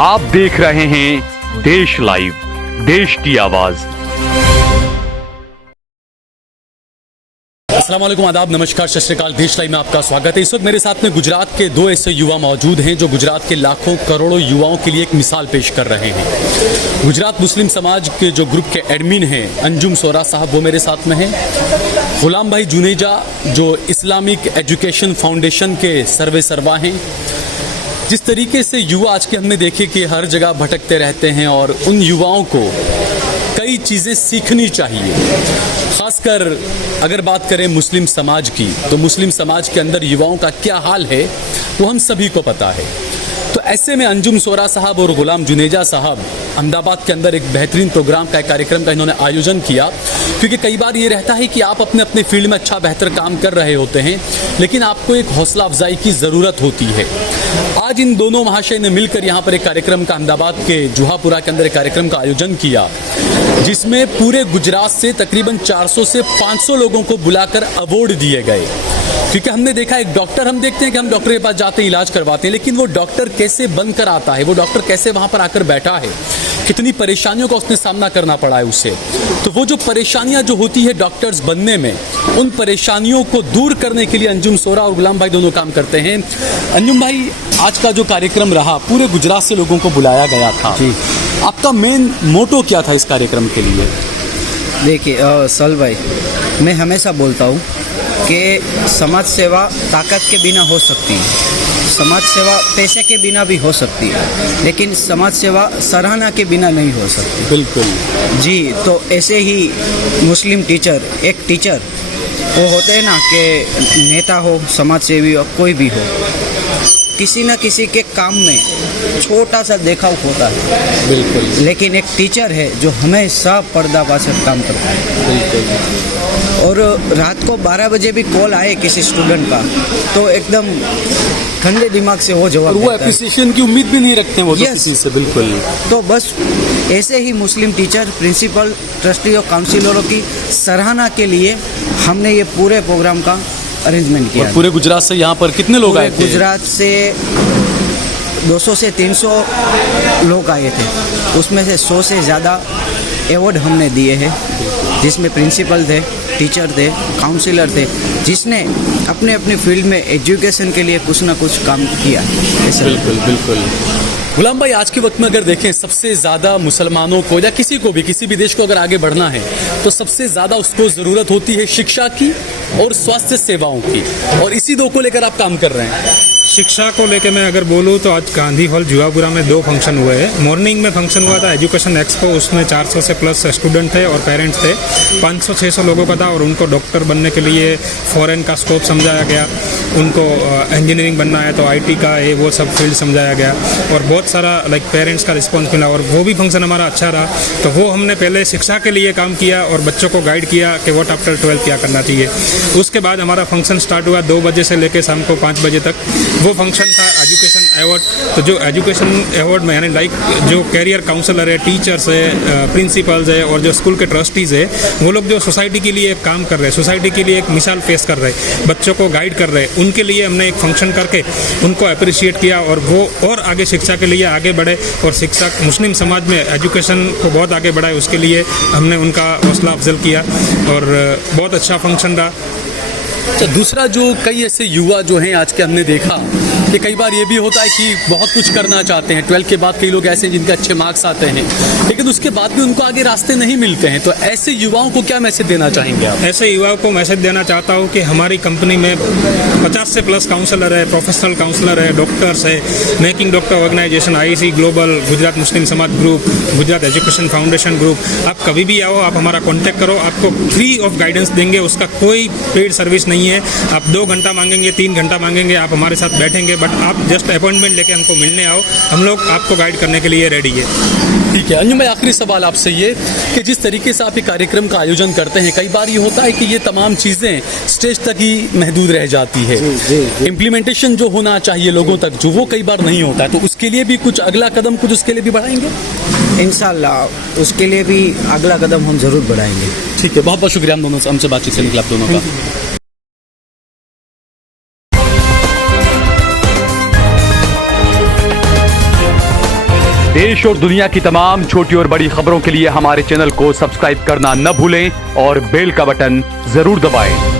आप देख रहे हैं देश लाइव, देश की आवाज। अस्सलाम वालेकुम, आदाब, नमस्कार, सत श्री अकाल। देश लाइव में आपका स्वागत है। इस वक्त मेरे साथ में गुजरात के दो ऐसे युवा मौजूद हैं जो गुजरात के लाखों करोड़ों युवाओं के लिए एक मिसाल पेश कर रहे हैं। गुजरात मुस्लिम समाज के जो ग्रुप के एडमिन हैं अंजुम सोरा साहब, वो मेरे साथ में हैं। गुलाम भाई जुनेजा जो इस्लामिक एजुकेशन फाउंडेशन के सर्वे सर्वा हैं। जिस तरीके से युवा आज के हमने देखे कि हर जगह भटकते रहते हैं और उन युवाओं को कई चीज़ें सीखनी चाहिए। खासकर अगर बात करें मुस्लिम समाज की, तो मुस्लिम समाज के अंदर युवाओं का क्या हाल है वो हम सभी को पता है। तो ऐसे में अंजुम सोरा साहब और गुलाम जुनेजा साहब अहमदाबाद के अंदर एक बेहतरीन प्रोग्राम का, एक कार्यक्रम का इन्होंने आयोजन किया। क्योंकि कई बार ये रहता है कि आप अपने अपने फील्ड में अच्छा बेहतर काम कर रहे होते हैं, लेकिन आपको एक हौसला अफजाई की ज़रूरत होती है। आज इन दोनों महाशय ने मिलकर यहाँ पर एक कार्यक्रम का, अहमदाबाद के जुहापुरा के अंदर एक कार्यक्रम का आयोजन किया, जिसमें पूरे गुजरात से तकरीबन 400 से 500 लोगों को बुलाकर अवार्ड दिए गए। क्योंकि हमने देखा, एक डॉक्टर, हम देखते हैं कि हम डॉक्टर के पास जाते हैं, इलाज करवाते हैं, लेकिन वो डॉक्टर कैसे बनकर आता है, वो डॉक्टर कैसे वहाँ पर आकर बैठा है, कितनी परेशानियों का उसने सामना करना पड़ा है उससे। तो वो जो परेशानियाँ जो होती है डॉक्टर्स बनने में, उन परेशानियों को दूर करने के लिए अंजुम सोरा और गुलाम भाई दोनों काम करते हैं। अंजुम भाई, आज का जो कार्यक्रम रहा, पूरे गुजरात से लोगों को बुलाया गया था जी। आपका मेन मोटो क्या था इस कार्यक्रम के लिए? देखिए सल भाई, मैं हमेशा बोलता हूँ कि समाज सेवा ताकत के बिना हो सकती है, समाज सेवा पैसे के बिना भी हो सकती है, लेकिन समाज सेवा सराहना के बिना नहीं हो सकती। बिल्कुल जी। तो ऐसे ही मुस्लिम टीचर, एक टीचर वो होते हैं ना कि नेता हो, समाज सेवी हो, कोई भी हो, किसी न किसी के काम में छोटा सा देखाव होता है। बिल्कुल। लेकिन एक टीचर है जो हमेशा पर्दाफाश काम करता है। बिल्कुल। और रात को 12 बजे भी कॉल आए किसी स्टूडेंट का, तो एकदम ठंडे दिमाग से वो जवाब वो एप्रिसिएशन की उम्मीद भी नहीं रखते वो तो किसी से। बिल्कुल। तो बस ऐसे ही मुस्लिम टीचर, प्रिंसिपल, ट्रस्टी और काउंसिलरों की सराहना के लिए हमने ये पूरे प्रोग्राम का अरेंजमेंट किया। पूरे गुजरात से यहाँ पर कितने लोग आए थे? गुजरात से 200 से 300 लोग आए थे। उसमें से 100 से ज़्यादा अवार्ड हमने दिए हैं, जिसमें प्रिंसिपल थे, टीचर थे, काउंसिलर थे, जिसने अपने अपने फील्ड में एजुकेशन के लिए कुछ ना कुछ काम किया। बिल्कुल बिल्कुल। गुलाम भाई, आज के वक्त में अगर देखें, सबसे ज़्यादा मुसलमानों को या किसी को भी, किसी भी देश को अगर आगे बढ़ना है, तो सबसे ज़्यादा उसको ज़रूरत होती है शिक्षा की और स्वास्थ्य सेवाओं की, और इसी दो को लेकर आप काम कर रहे हैं। शिक्षा को लेकर मैं अगर बोलूँ तो आज गांधी हॉल जुहापुरा में 2 फंक्शन हुए हैं। मॉर्निंग में फंक्शन हुआ था एजुकेशन एक्सपो, उसमें 400 से प्लस स्टूडेंट थे और पेरेंट्स थे। 500-600 लोगों का था और उनको डॉक्टर बनने के लिए फॉरेन का स्कोप समझाया गया, उनको इंजीनियरिंग बनना है तो आईटी का है, वो सब फील्ड समझाया गया, और बहुत सारा पेरेंट्स का रिस्पॉन्स मिला, और वो भी फंक्शन हमारा अच्छा रहा। तो वो हमने पहले शिक्षा के लिए काम किया और बच्चों को गाइड किया कि व्हाट आफ्टर 12 क्या करना चाहिए। उसके बाद हमारा फंक्शन स्टार्ट हुआ 2 बजे से लेकर शाम को 5 बजे तक। वो फंक्शन था एजुकेशन अवार्ड। तो जो एजुकेशन अवार्ड में यानी जो कैरियर काउंसलर है, टीचर्स है, प्रिंसिपल्स है और जो स्कूल के ट्रस्टीज़ है, वो लोग जो सोसाइटी के लिए काम कर रहे हैं, सोसाइटी के लिए एक मिसाल पेश कर रहे हैं, बच्चों को गाइड कर रहे हैं, उनके लिए हमने एक फंक्शन करके उनको अप्रिशिएट किया, और वो और आगे शिक्षा के लिए आगे बढ़े और शिक्षा मुस्लिम समाज में एजुकेशन को बहुत आगे बढ़ाए, उसके लिए हमने उनका हौसला अफजल किया और बहुत अच्छा फंक्शन रहा। अच्छा, दूसरा जो कई ऐसे युवा जो हैं आज के, हमने देखा कि कई बार ये भी होता है कि बहुत कुछ करना चाहते हैं, 12 के बाद कई लोग ऐसे हैं जिनके अच्छे मार्क्स आते हैं, लेकिन उसके बाद भी उनको आगे रास्ते नहीं मिलते हैं। तो ऐसे युवाओं को क्या मैसेज देना चाहेंगे आप? ऐसे युवाओं को मैसेज देना चाहता हूँ कि हमारी कंपनी में 50 से प्लस काउंसलर है, प्रोफेशनल काउंसलर है, डॉक्टर्स है, making doctor organisation, IEC global, Gujarat Muslim Samaj group, Gujarat education foundation group. आप कभी भी आओ, आप हमारा कॉन्टैक्ट करो, आपको फ्री ऑफ गाइडेंस देंगे, उसका कोई पेड सर्विस नहीं है। आप 2 घंटा मांगेंगे, 3 घंटा मांगेंगे, आप हमारे साथ बैठेंगे, बट आप जस्ट अपॉइंटमेंट लेके हमको मिलने आओ, हम लोग आपको गाइड करने के लिए रेडी है। ठीक है अंजुम भाई, आखिरी सवाल आपसे ये कि जिस तरीके से आप ये कार्यक्रम का आयोजन करते हैं, कई बार ये होता है कि ये तमाम चीज़ें स्टेज तक ही महदूद रह जाती है, इम्प्लीमेंटेशन जो होना चाहिए लोगों तक, जो वो कई बार नहीं होता है, तो उसके लिए भी कुछ अगला कदम कुछ उसके लिए भी बढ़ाएंगे? इंशाल्लाह उसके लिए भी अगला कदम हम ज़रूर बढ़ाएंगे। ठीक है, बहुत बहुत शुक्रिया हम दोनों से, हमसे बातचीत करने के लिए आप दोनों का। देश और दुनिया की तमाम छोटी और बड़ी खबरों के लिए हमारे चैनल को सब्सक्राइब करना न भूलें और बेल का बटन जरूर दबाएं।